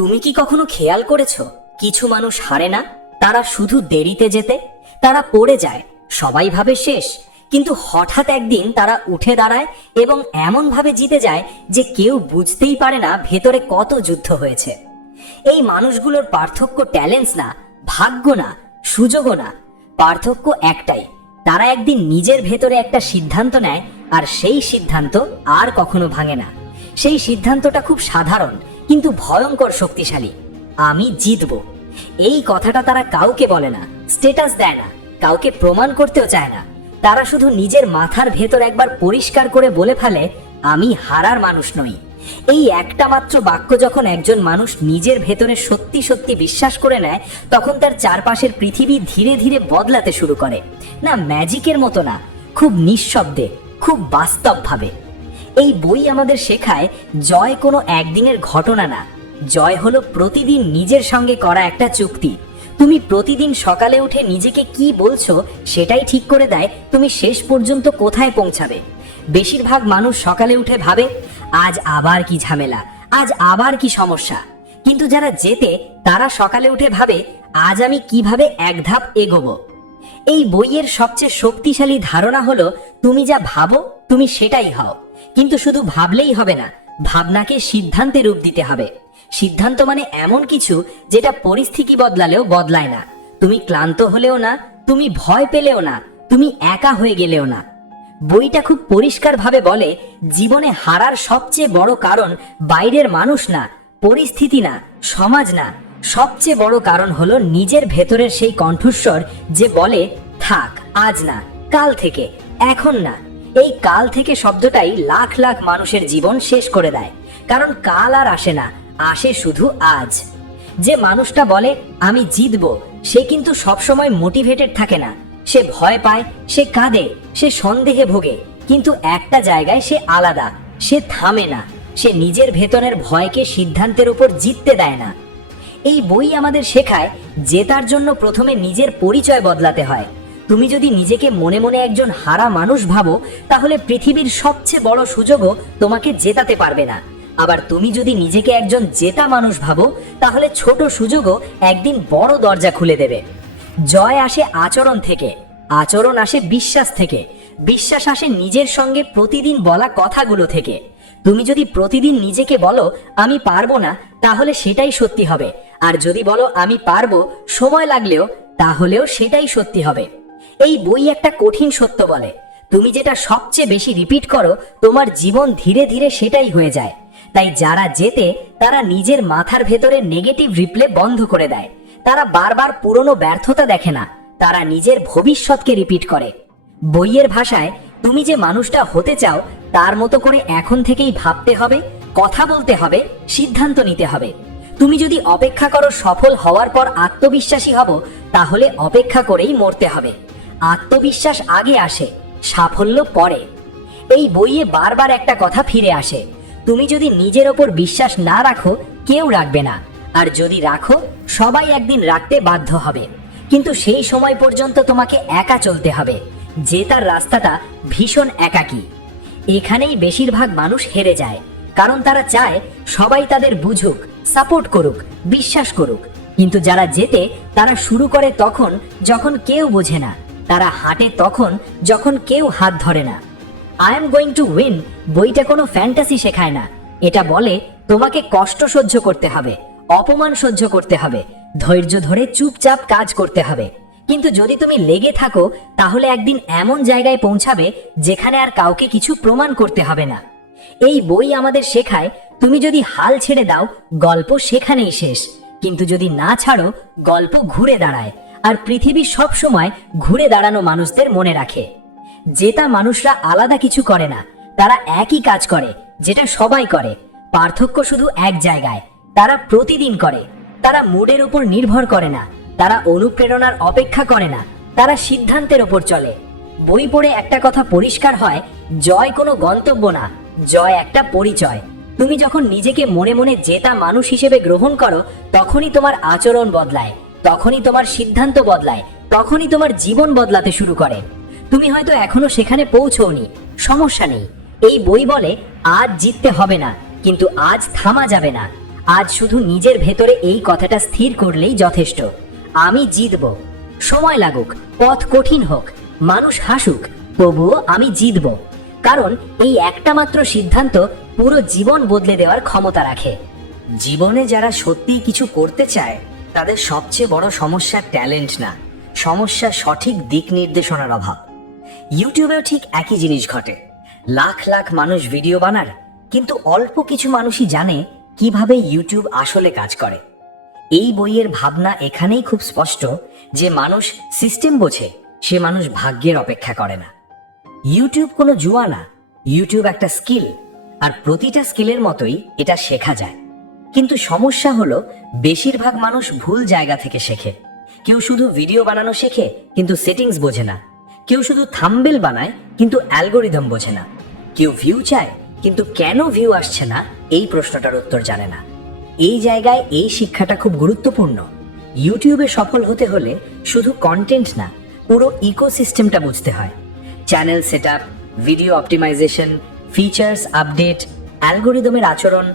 তুমি কি কখনো খেয়াল করেছো কিছু মানুষ হারে না, তারা শুধু দেরিতে যেতে, তারা পড়ে যায়, সবাই ভাবে শেষ, কিন্তু হঠাৎ একদিন তারা উঠে দাঁড়ায় এবং এমন ভাবে জিতে যায় যে কেউ বুঝতেই পারে না ভেতরে কত যুদ্ধ হয়েছে। এই মানুষগুলোর পার্থক্য ট্যালেন্টস না, ভাগ্য না, সুযোগও না, পার্থক্য একটাই, তারা একদিন নিজের ভেতরে একটা সিদ্ধান্ত নেয় আর সেই সিদ্ধান্ত আর কখনো ভাঙে না। সেই সিদ্ধান্তটা খুব সাধারণ কিন্তু ভয়ঙ্কর শক্তিশালী, আমি জিতব। এই কথাটা তারা কাউকে বলে না, স্ট্যাটাস দেয় না, কাউকে প্রমাণ করতেও চায় না। তারা শুধু নিজের মাথার ভেতর একবার পরিষ্কার করে বলে ফেলে, আমি হারার মানুষ নই। এই একটা মাত্র বাক্য যখন একজন মানুষ নিজের ভেতরে সত্যি সত্যি বিশ্বাস করে নেয়, তখন তার চারপাশের পৃথিবী ধীরে ধীরে বদলাতে শুরু করে। না ম্যাজিকের মতো না, খুব নিঃশব্দে, খুব বাস্তবভাবে। এই বই আমাদের শেখায় জয় কোনো একদিনের ঘটনা না, জয় হলো প্রতিদিন নিজের সঙ্গে করা একটা চুক্তি। তুমি প্রতিদিন সকালে উঠে নিজেকে কি বলছো সেটাই ঠিক করে দেয় তুমি শেষ পর্যন্ত কোথায় পৌঁছাবে। বেশিরভাগ মানুষ সকালে উঠে ভাবে, আজ আবার কি ঝামেলা, আজ আবার কি সমস্যা। কিন্তু যারা জেতে তারা সকালে উঠে ভাবে, আজ আমি কিভাবে এক ধাপ এগোবো। এই বইয়ের সবচেয়ে শক্তিশালী ধারণা হলো, তুমি যা ভাবো তুমি সেটাই হও। কিন্তু শুধু ভাবলেই হবে না, ভাবনাকে সিদ্ধান্তে রূপ দিতে হবে। সিদ্ধান্ত মানে এমন কিছু যেটা পরিস্থিতি বদলালেও বদলায় না। তুমি ক্লান্ত হলেও না, তুমি ভয় পেলেও না, তুমি একা হয়ে গেলেও না। বইটা খুব পরিষ্কারভাবে বলে, জীবনে হারার সবচেয়ে বড় কারণ বাইরের মানুষ না, পরিস্থিতি না, সমাজ না, সবচেয়ে বড় কারণ হলো নিজের ভেতরের সেই কণ্ঠস্বর যে বলে, থাক, আজ না, কাল থেকে, এখন না। এই কাল থেকে শব্দটাই লাখ লাখ মানুষের জীবন শেষ করে দেয়। কারণ কাল আর আসে না, আসে শুধু আজ। যে মানুষটা বলে আমি জিতবো, সে কিন্তু সবসময় মোটিভেটেড থাকে না। সে ভয় পায়, সে কাঁদে, সে সন্দেহে ভোগে, কিন্তু একটা জায়গায় সে আলাদা, সে থামে না, সে নিজের ভেতরের ভয়কে সিদ্ধান্তের উপর জিততে দেয় না। এই বই আমাদের শেখায়, জেতার জন্য প্রথমে নিজের পরিচয় বদলাতে হয়। তুমি যদি নিজেকে মনে মনে একজন হারা মানুষ ভাবো, তাহলে পৃথিবীর সবচেয়ে বড় সুযোগও তোমাকে জেতাতে পারবে না। আবার তুমি যদি নিজেকে একজন জেতা মানুষ ভাবো, তাহলে ছোট সুযোগও একদিন বড় দরজা খুলে দেবে। জয় আসে আচরণ থেকে, আচরণ আসে বিশ্বাস থেকে, বিশ্বাস আসে নিজের সঙ্গে প্রতিদিন বলা কথাগুলো থেকে। তুমি যদি প্রতিদিন নিজেকে বলো আমি পারবো না, তাহলে সেটাই সত্যি হবে। আর যদি বলো আমি পারবো, সময় লাগলেও, তাহলেও সেটাই সত্যি হবে। এই বই একটা কঠিন সত্য বলে, তুমি যেটা সবচেয়ে বেশি রিপিট করো, তোমার জীবন ধীরে ধীরে সেটাই হয়ে যায়। তাই যারা জেতে তারা নিজের মাথার ভেতরে নেগেটিভ রিপ্লে বন্ধ করে দেয়। তারা বারবার পুরনো ব্যর্থতা দেখে না, তারা নিজের ভবিষ্যৎকে রিপিট করে। বইয়ের ভাষায়, তুমি যে মানুষটা হতে চাও তার মতো করে এখন থেকেই ভাবতে হবে, কথা বলতে হবে, সিদ্ধান্ত নিতে হবে। তুমি যদি অপেক্ষা করো সফল হওয়ার পর আত্মবিশ্বাসী হব, তাহলে অপেক্ষা করেই মরতে হবে। আত্মবিশ্বাস আগে আসে, সাফল্য পরে। এই বইয়ে বারবার একটা কথা ফিরে আসে, তুমি যদি নিজের ওপর বিশ্বাস না রাখো, কেউ রাখবে না, আর যদি রাখো, সবাই একদিন রাখতে বাধ্য হবে। কিন্তু সেই সময় পর্যন্ত তোমাকে একা চলতে হবে। জেতার রাস্তাটা ভীষণ একাকী। এখানেই বেশিরভাগ মানুষ হেরে যায়, কারণ তারা চায় সবাই তাদের বুঝুক, সাপোর্ট করুক, বিশ্বাস করুক। কিন্তু যারা জেতে তারা শুরু করে তখন যখন কেউ বোঝে না, তারা হাঁটে তখন যখন কেউ হাত ধরে না। I am going to win বইটা কোনো ফ্যান্টাসি শেখায় না, এটা বলে তোমাকে কষ্ট সহ্য করতে হবে, অপমান সহ্য করতে হবে, ধৈর্য ধরে চুপচাপ কাজ করতে হবে। কিন্তু যদি তুমি লেগে থাকো, তাহলে একদিন এমন জায়গায় পৌঁছাবে যেখানে আর কাউকে কিছু প্রমাণ করতে হবে না। এই বই আমাদের শেখায়, তুমি যদি হাল ছেড়ে দাও, গল্প সেখানেই শেষ। কিন্তু যদি না ছাড়ো, গল্প ঘুরে দাঁড়ায়। আর পৃথিবী সব সময় ঘুরে দাঁড়ানো মানুষদের মনে রাখে। জেতা মানুষরা আলাদা কিছু করে না, তারা একই কাজ করে যেটা সবাই করে। পার্থক্য শুধু এক জায়গায়, তারা প্রতিদিন করে। তারা মুডের উপর নির্ভর করে না, তারা অনুপ্রেরণার অপেক্ষা করে না, তারা সিদ্ধান্তের ওপর চলে। বই পড়ে একটা কথা পরিষ্কার হয়, জয় কোনো গন্তব্য না, জয় একটা পরিচয়। তুমি যখন নিজেকে মনে মনে জেতা মানুষ হিসেবে গ্রহণ করো, তখনই তোমার আচরণ বদলায়, তখনই তোমার সিদ্ধান্ত বদলায়, তখনই তোমার জীবন বদলাতে শুরু করে। তুমি হয়তো এখনো সেখানে পৌঁছওনি, সমস্যা নেই। এই বই বলে আজ জিততে হবে না, কিন্তু আজ থামা যাবে না। আজ শুধু নিজের ভেতরে এই কথাটা স্থির করলেই যথেষ্ট, আমি জিতব। সময় লাগুক, পথ কঠিন হোক, মানুষ হাসুক, তবুও আমি জিতব। কারণ এই একটা মাত্র সিদ্ধান্ত পুরো জীবন বদলে দেওয়ার ক্ষমতা রাখে। জীবনে যারা সত্যিই কিছু করতে চায় তাদের সবচেয়ে বড় সমস্যা ট্যালেন্ট না, সমস্যা সঠিক দিক নির্দেশনার অভাব। ইউটিউবেও ঠিক একই জিনিস ঘটে। লাখ লাখ মানুষ ভিডিও বানার, কিন্তু অল্প কিছু মানুষই জানে কিভাবে ইউটিউব আসলে কাজ করে। এই বইয়ের ভাবনা এখানেই খুব স্পষ্ট যে মানুষ সিস্টেম বোঝে, সে মানুষ ভাগ্যের অপেক্ষা করে না। ইউটিউব কোনো জুয়া না, ইউটিউব একটা স্কিল, আর প্রতিটা স্কিলের মতোই এটা শেখা যায়। কিন্তু সমস্যা হলো বেশিরভাগ মানুষ ভুল জায়গা থেকে শেখে। কেউ শুধু ভিডিও বানানো শেখে কিন্তু সেটিংস বোঝে না, কেউ শুধু থাম্বনেল বানায় কিন্তু অ্যালগোরিদম বোঝে না, কেউ ভিউ চায় কিন্তু কেন ভিউ আসছে না এই প্রশ্নটার উত্তর জানে না। এই জায়গায় এই শিক্ষাটা খুব গুরুত্বপূর্ণ। ইউটিউবে সফল হতে হলে শুধু কন্টেন্ট না, পুরো ইকোসিস্টেমটা বুঝতে হয়। Channel setup, video optimisation, features update, অ্যালগোরিদমের আচরণ,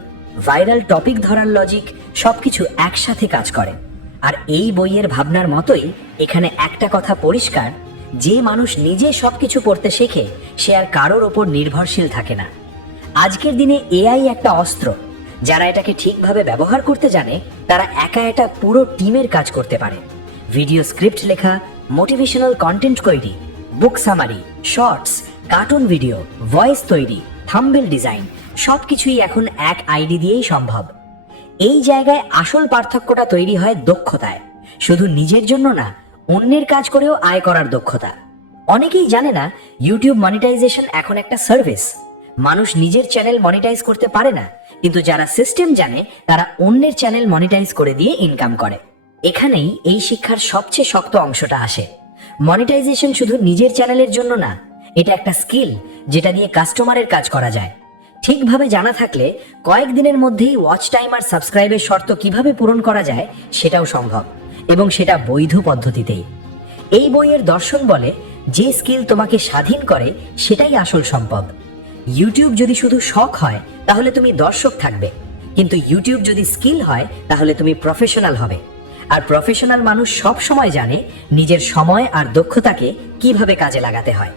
ভাইরাল টপিক ধরার লজিক, সবকিছু একসাথে কাজ করে। আর এই বইয়ের ভাবনার মতোই এখানে একটা কথা পরিষ্কার, যে মানুষ নিজে সবকিছু পড়তে শেখে সে আর কারোর ওপর নির্ভরশীল থাকে না। আজকের দিনে এআই একটা অস্ত্র, যারা এটাকে ঠিকভাবে ব্যবহার করতে জানে তারা একা এটা পুরো টিমের কাজ করতে পারে। ভিডিও স্ক্রিপ্ট লেখা, মোটিভেশনাল কন্টেন্ট তৈরি, book summary, shorts, cartoon video, voice তৈরি, থাম্বনেল ডিজাইন, সবকিছুই এখন এক আইডি দিয়েই সম্ভব। এই জায়গায় আসল পার্থক্যটা তৈরি হয় দক্ষতায়, শুধু নিজের জন্য না, অন্যের কাজ করেও আয় করার দক্ষতা। অনেকেই জানে না ইউটিউব মনিটাইজেশন এখন একটা সার্ভিস। মানুষ নিজের চ্যানেল মনিটাইজ করতে পারে না, কিন্তু যারা সিস্টেম জানে তারা অন্যের চ্যানেল মনিটাইজ করে দিয়ে ইনকাম করে। এখানেই এই শিক্ষার সবচেয়ে শক্ত অংশটা আসে। মনিটাইজেশন শুধু নিজের চ্যানেলের জন্য না, এটা একটা স্কিল যেটা দিয়ে কাস্টমারের কাজ করা যায়। ঠিকভাবে জানা থাকলে কয়েকদিনের মধ্যেই ওয়াচ টাইম আর সাবস্ক্রাইবের শর্ত কিভাবে পূরণ করা যায় সেটাও সম্ভব, এবং সেটা বৈধ পদ্ধতিতেই। এই বইয়ের দর্শন বলে, যে স্কিল তোমাকে স্বাধীন করে সেটাই আসল সম্পদ। ইউটিউব যদি শুধু শখ হয় তাহলে তুমি দর্শক থাকবে, কিন্তু ইউটিউব যদি স্কিল হয় তাহলে তুমি প্রফেশনাল হবে। আর প্রফেশনাল মানুষ সব সময় জানে নিজের সময় আর দক্ষতাকে কিভাবে কাজে লাগাতে হয়।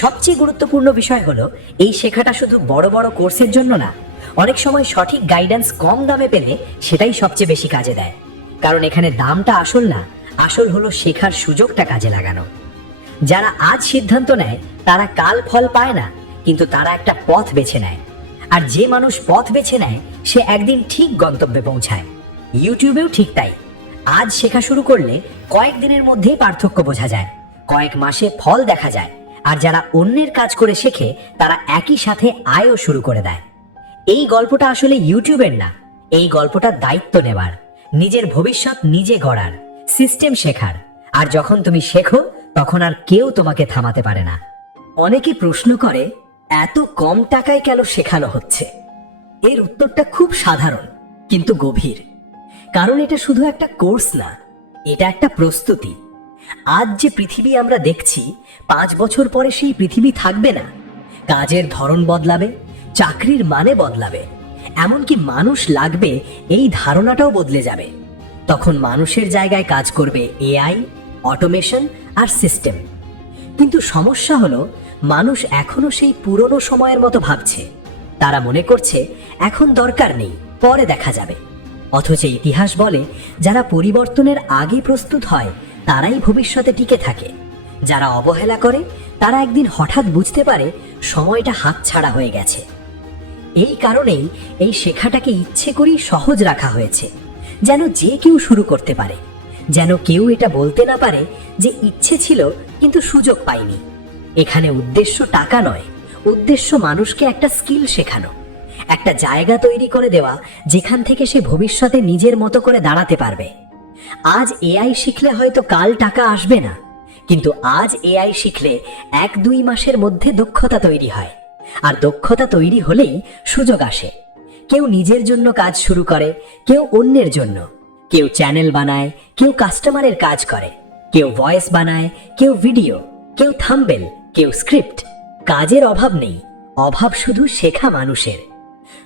সবচেয়ে গুরুত্বপূর্ণ বিষয় হলো, এই শেখাটা শুধু বড় বড় কোর্সের জন্য না, অনেক সময় সঠিক গাইডেন্স কম দামে পেলে সেটাই সবচেয়ে বেশি কাজে দেয়। কারণ এখানে দামটা আসল না, আসল হলো শেখার সুযোগটা কাজে লাগানো। যারা আজ সিদ্ধান্ত নেয় তারা কাল ফল পায় না, কিন্তু তারা একটা পথ বেছে নেয়। আর যে মানুষ পথ বেছে নেয় সে একদিন ঠিক গন্তব্যে পৌঁছায়। ইউটিউবেও ঠিক তাই। আজ শেখা শুরু করলে কয়েকদিনের মধ্যেই পার্থক্য বোঝা যায়, কয়েক মাসে ফল দেখা যায়। আর যারা অন্যের কাজ করে শেখে তারা একই সাথে আয়ও শুরু করে দেয়। এই গল্পটা আসলে ইউটিউবের না, এই গল্পটা দায়িত্ব নেবার, নিজের ভবিষ্যৎ নিজে গড়ার, সিস্টেম শেখার। আর যখন তুমি শেখো তখন আর কেউ তোমাকে থামাতে পারে না। অনেকে প্রশ্ন করে, এত কম টাকায় কেন শেখানো হচ্ছে? এর উত্তরটা খুব সাধারণ কিন্তু গভীর। কারণ এটা শুধু একটা কোর্স না, এটা একটা প্রস্তুতি। আজ যে পৃথিবী আমরা দেখছি, 5 বছর পরে সেই পৃথিবী থাকবে না। কাজের ধরন বদলাবে, চাকরির মানে বদলাবে, এমনকি মানুষ লাগবে এই ধারণাটাও বদলে যাবে। তখন মানুষের জায়গায় কাজ করবে এআই, অটোমেশন আর সিস্টেম। কিন্তু সমস্যা হলো, মানুষ এখনো সেই পুরনো সময়ের মতো ভাবছে। তারা মনে করছে এখন দরকার নেই, পরে দেখা যাবে। অথচ ইতিহাস বলে, যারা পরিবর্তনের আগে প্রস্তুত হয় তারাই ভবিষ্যতে টিকে থাকে। যারা অবহেলা করে তারা একদিন হঠাৎ বুঝতে পারে সময়টা হাতছাড়া হয়ে গেছে। এই কারণেই এই শেখাটাকে ইচ্ছে করেই সহজ রাখা হয়েছে, যেন যে কেউ শুরু করতে পারে, যেন কেউ এটা বলতে না পারে যে ইচ্ছে ছিল কিন্তু সুযোগ পায়নি। এখানে উদ্দেশ্য টাকা নয়, উদ্দেশ্য মানুষকে একটা স্কিল শেখানো, একটা জায়গা তৈরি করে দেওয়া যেখান থেকে সে ভবিষ্যতে নিজের মতো করে দাঁড়াতে পারবে। আজ এআই শিখলে হয়তো কাল টাকা আসবে না, কিন্তু আজ এআই শিখলে 1-2 মাসের মধ্যে দক্ষতা তৈরি হয়। আর দক্ষতা তৈরি হলেই সুযোগ আসে। কেউ নিজের জন্য কাজ শুরু করে, কেউ অন্যের জন্য, কেউ চ্যানেল বানায়, কেউ কাস্টমারের কাজ করে, কেউ ভয়েস বানায়, কেউ ভিডিও, কেউ থাম্বনেল, কেউ স্ক্রিপ্ট। কাজের অভাব নেই, অভাব শুধু শেখা মানুষের।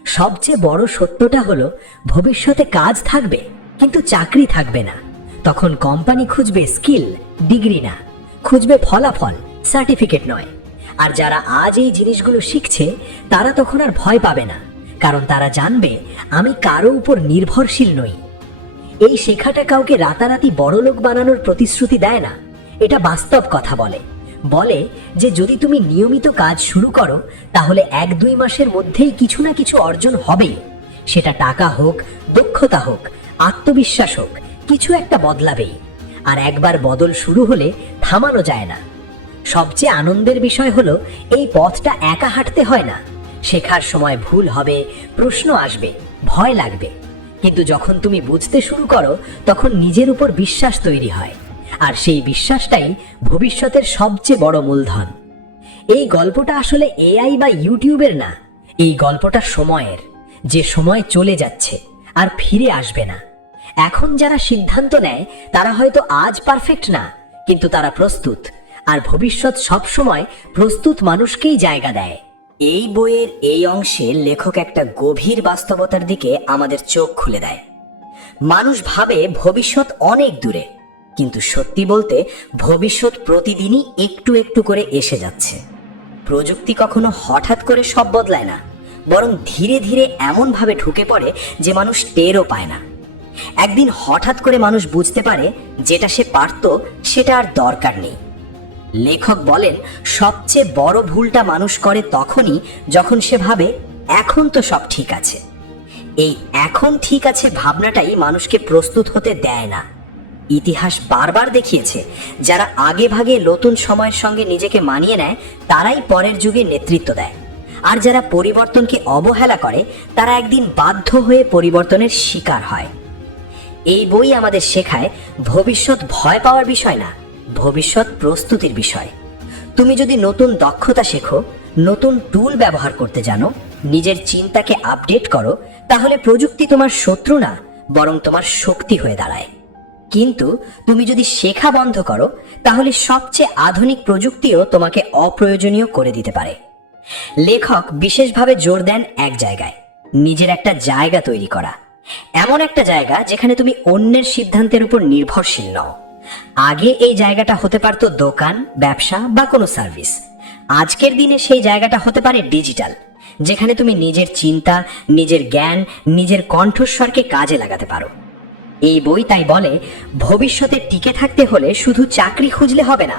সবচেয়ে বড় সত্যটা হলো ভবিষ্যতে কাজ থাকবে কিন্তু চাকরি থাকবে না। তখন কোম্পানি খুঁজবে স্কিল, ডিগ্রি না, খুঁজবে ফলাফল, সার্টিফিকেট নয়। আর যারা আজ এই জিনিসগুলো শিখছে তারা তখন আর ভয় পাবে না, কারণ তারা জানবে আমি কারো উপর নির্ভরশীল নই। এই শেখাটা কাউকে রাতারাতি বড়লোক বানানোর প্রতিশ্রুতি দেয় না, এটা বাস্তব কথা বলে। বলে যে যদি তুমি নিয়মিত কাজ শুরু করো তাহলে 1-2 মাসের মধ্যেই কিছু না কিছু অর্জন হবেই। সেটা টাকা হোক, দক্ষতা হোক, আত্মবিশ্বাস হোক, কিছু একটা বদলাবেই। আর একবার বদল শুরু হলে থামানো যায় না। সবচেয়ে আনন্দের বিষয় হলো এই পথটা একা হাঁটতে হয় না। শেখার সময় ভুল হবে, প্রশ্ন আসবে, ভয় লাগবে, কিন্তু যখন তুমি বুঝতে শুরু করো তখন নিজের উপর বিশ্বাস তৈরি হয়। আর সেই বিশ্বাসটাই ভবিষ্যতের সবচেয়ে বড় মূলধন। এই গল্পটা আসলে এআই বা ইউটিউবের না, এই গল্পটা সময়ের, যে সময় চলে যাচ্ছে আর ফিরে আসবে না। এখন যারা সিদ্ধান্ত নেয় তারা হয়তো আজ পারফেক্ট না, কিন্তু তারা প্রস্তুত। আর ভবিষ্যৎ সবসময় প্রস্তুত মানুষকেই জায়গা দেয়। এই বইয়ের এই অংশে লেখক একটা গভীর বাস্তবতার দিকে আমাদের চোখ খুলে দেয়। মানুষ ভাবে ভবিষ্যৎ অনেক দূরে, কিন্তু সত্যি বলতে ভবিষ্যৎ প্রতিদিনই একটু একটু করে এসে যাচ্ছে। প্রযুক্তি কখনো হঠাৎ করে সব বদলায় না, বরং ধীরে ধীরে এমনভাবে ঢুকে পড়ে যে মানুষ টেরও পায় না। একদিন হঠাৎ করে মানুষ বুঝতে পারে যেটা সে পারত সেটা আর দরকার নেই। লেখক বলেন সবচেয়ে বড় ভুলটা মানুষ করে তখনই যখন সে ভাবে এখন তো সব ঠিক আছে। এই এখন ঠিক আছে ভাবনাটাই মানুষকে প্রস্তুত হতে দেয় না। ইতিহাস বারবার দেখিয়েছে যারা আগে ভাগে নতুন সময়ের সঙ্গে নিজেকে মানিয়ে নেয় তারাই পরের যুগে নেতৃত্ব দেয়। আর যারা পরিবর্তনকে অবহেলা করে তারা একদিন বাধ্য হয়ে পরিবর্তনের শিকার হয়। এই বই আমাদের শেখায় ভবিষ্যৎ ভয় পাওয়ার বিষয় না, ভবিষ্যৎ প্রস্তুতির বিষয়। তুমি যদি নতুন দক্ষতা শেখো, নতুন টুল ব্যবহার করতে জানো, নিজের চিন্তাকে আপডেট করো, তাহলে প্রযুক্তি তোমার শত্রু না, বরং তোমার শক্তি হয়ে দাঁড়ায়। কিন্তু তুমি যদি শেখা বন্ধ করো তাহলে সবচেয়ে আধুনিক প্রযুক্তিও তোমাকে অপ্রয়োজনীয় করে দিতে পারে। লেখক বিশেষভাবে জোর দেন এক জায়গায়, নিজের একটা জায়গা তৈরি করা। এমন একটা জায়গা যেখানে তুমি অন্যের সিদ্ধান্তের উপর নির্ভরশীল নও। আগে এই জায়গাটা হতে পারতো দোকান, ব্যবসা বা কোনো সার্ভিস। আজকের দিনে সেই জায়গাটা হতে পারে ডিজিটাল, যেখানে তুমি নিজের চিন্তা, নিজের জ্ঞান, নিজের কণ্ঠস্বরকে কাজে লাগাতে পারো। এই বই তাই বলে ভবিষ্যতে টিকে থাকতে হলে শুধু চাকরি খুঁজলে হবে না,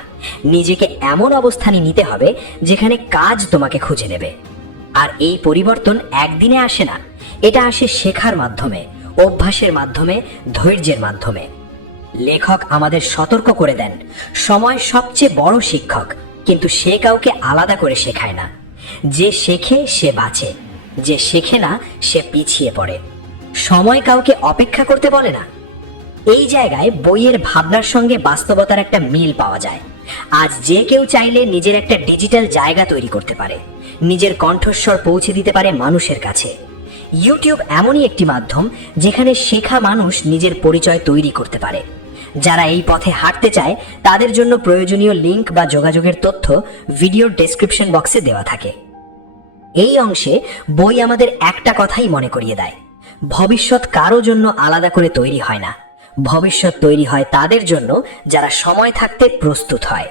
নিজেকে এমন অবস্থানে নিতে হবে যেখানে কাজ তোমাকে খুঁজে নেবে। আর এই পরিবর্তন একদিনে আসে না, এটা আসে শেখার মাধ্যমে, অভ্যাসের মাধ্যমে, ধৈর্যের মাধ্যমে। লেখক আমাদের সতর্ক করে দেন সময় সবচেয়ে বড় শিক্ষক, কিন্তু সে কাউকে আলাদা করে শেখায় না। যে শেখে সে বাঁচে, যে শেখে না সে পিছিয়ে পড়ে। সময় কাউকে অপেক্ষা করতে বলে না। এই জায়গায় বইয়ের ভাবনার সঙ্গে বাস্তবতার একটা মিল পাওয়া যায়। আজ যে কেউ চাইলে নিজের একটা ডিজিটাল জায়গা তৈরি করতে পারে, নিজের কণ্ঠস্বর পৌঁছে দিতে পারে মানুষের কাছে। ইউটিউব এমনই একটি মাধ্যম যেখানে শেখা মানুষ নিজের পরিচয় তৈরি করতে পারে। যারা এই পথে হাঁটতে চায় তাদের জন্য প্রয়োজনীয় লিংক বা যোগাযোগের তথ্য ভিডিওর ডেসক্রিপশন বক্সে দেওয়া থাকে। এই অংশে বই আমাদের একটা কথাই মনে করিয়ে দেয়, ভবিষ্যৎ কারো জন্য আলাদা করে তৈরি হয় না, ভবিষ্যৎ তৈরি হয় তাদের জন্য যারা সময় থাকতে প্রস্তুত হয়।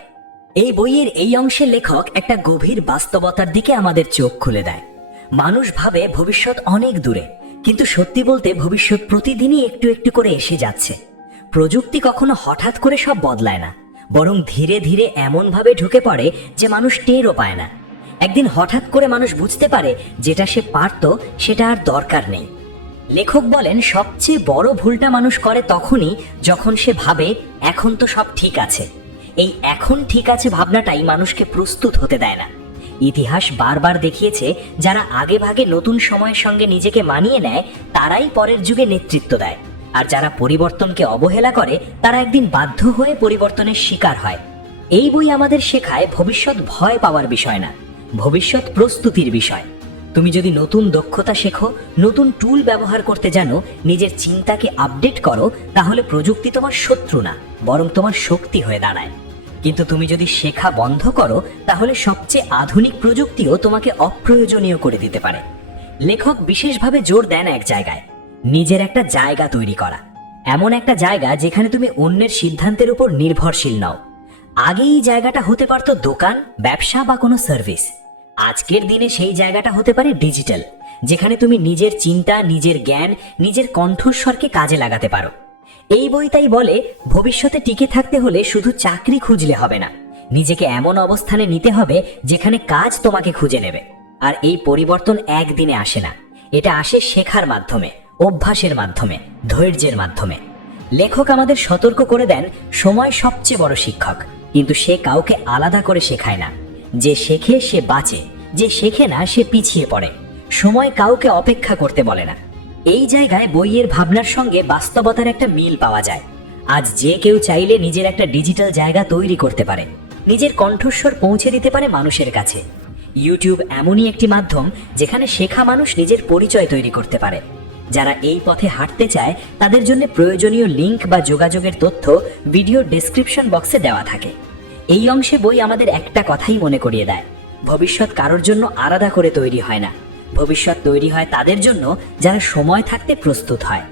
এই বইয়ের এই অংশে লেখক একটা গভীর বাস্তবতার দিকে আমাদের চোখ খুলে দেয়। মানুষ ভাবে ভবিষ্যৎ অনেক দূরে, কিন্তু সত্যি বলতে ভবিষ্যৎ প্রতিদিনই একটু একটু করে এসে যাচ্ছে। প্রযুক্তি কখনো হঠাৎ করে সব বদলায় না, বরং ধীরে ধীরে এমনভাবে ঢুকে পড়ে যে মানুষ টেরও পায় না। একদিন হঠাৎ করে মানুষ বুঝতে পারে যেটা সে পারত সেটা আর দরকার নেই। লেখক বলেন সবচেয়ে বড় ভুলটা মানুষ করে তখনই যখন সে ভাবে এখন তো সব ঠিক আছে। এই এখন ঠিক আছে ভাবনাটাই মানুষকে প্রস্তুত হতে দেয় না। ইতিহাস বারবার দেখিয়েছে যারা আগে ভাগে নতুন সময়ের সঙ্গে নিজেকে মানিয়ে নেয় তারাই পরের যুগে নেতৃত্ব দেয়। আর যারা পরিবর্তনকে অবহেলা করে তারা একদিন বাধ্য হয়ে পরিবর্তনের শিকার হয়। এই বই আমাদের শেখায় ভবিষ্যৎ ভয় পাওয়ার বিষয় না, ভবিষ্যৎ প্রস্তুতির বিষয়। তুমি যদি নতুন দক্ষতা শেখো, নতুন টুল ব্যবহার করতে জানো, নিজের চিন্তাকে আপডেট করো, তাহলে প্রযুক্তি তোমার শত্রু না, বরং তোমার শক্তি হয়ে দাঁড়ায়। কিন্তু তুমি যদি শেখা বন্ধ করো তাহলে সবচেয়ে আধুনিক প্রযুক্তিও তোমাকে অপ্রয়োজনীয় করে দিতে পারে। লেখক বিশেষভাবে জোর দেন এক জায়গায়, নিজের একটা জায়গা তৈরি করা। এমন একটা জায়গা যেখানে তুমি অন্যের সিদ্ধান্তের উপর নির্ভরশীল নও। আগে এই জায়গাটা হতে পারত দোকান, ব্যবসা বা কোনো সার্ভিস। আজকের দিনে সেই জায়গাটা হতে পারে ডিজিটাল, যেখানে তুমি নিজের চিন্তা, নিজের জ্ঞান, নিজের কণ্ঠস্বরকে কাজে লাগাতে পারো। এই বই তাই বলে, ভবিষ্যতে টিকে থাকতে হলে শুধু চাকরি খুঁজলে হবে না, নিজেকে এমন অবস্থানে নিতে হবে যেখানে কাজ তোমাকে খুঁজে নেবে। আর এই পরিবর্তন একদিনে আসে না, এটা আসে শেখার মাধ্যমে, অভ্যাসের মাধ্যমে, ধৈর্যের মাধ্যমে। লেখক আমাদের সতর্ক করে দেন, সময় সবচেয়ে বড় শিক্ষক, কিন্তু সে কাউকে আলাদা করে শেখায় না। যে শেখে সে বাঁচে, যে শেখে না সে পিছিয়ে পড়ে। সময় কাউকে অপেক্ষা করতে বলে না। এই জায়গায় বইয়ের ভাবনার সঙ্গে বাস্তবতার একটা মিল পাওয়া যায়। আজ যে কেউ চাইলে নিজের একটা ডিজিটাল জায়গা তৈরি করতে পারে, নিজের কণ্ঠস্বর পৌঁছে দিতে পারে মানুষের কাছে। ইউটিউব এমনই একটি মাধ্যম যেখানে শেখা মানুষ নিজের পরিচয় তৈরি করতে পারে। যারা এই পথে হাঁটতে চায় তাদের জন্য প্রয়োজনীয় লিংক বা যোগাযোগের তথ্য ভিডিও ডেসক্রিপশন বক্সে দেওয়া থাকে। এই অংশে বই আমাদের একটা কথাই মনে করিয়ে দেয়, ভবিষ্যৎ কারোর জন্য আলাদা করে তৈরি হয় না, ভবিষ্যৎ তৈরি হয় তাদের জন্য যারা সময় থাকতে প্রস্তুত হয়।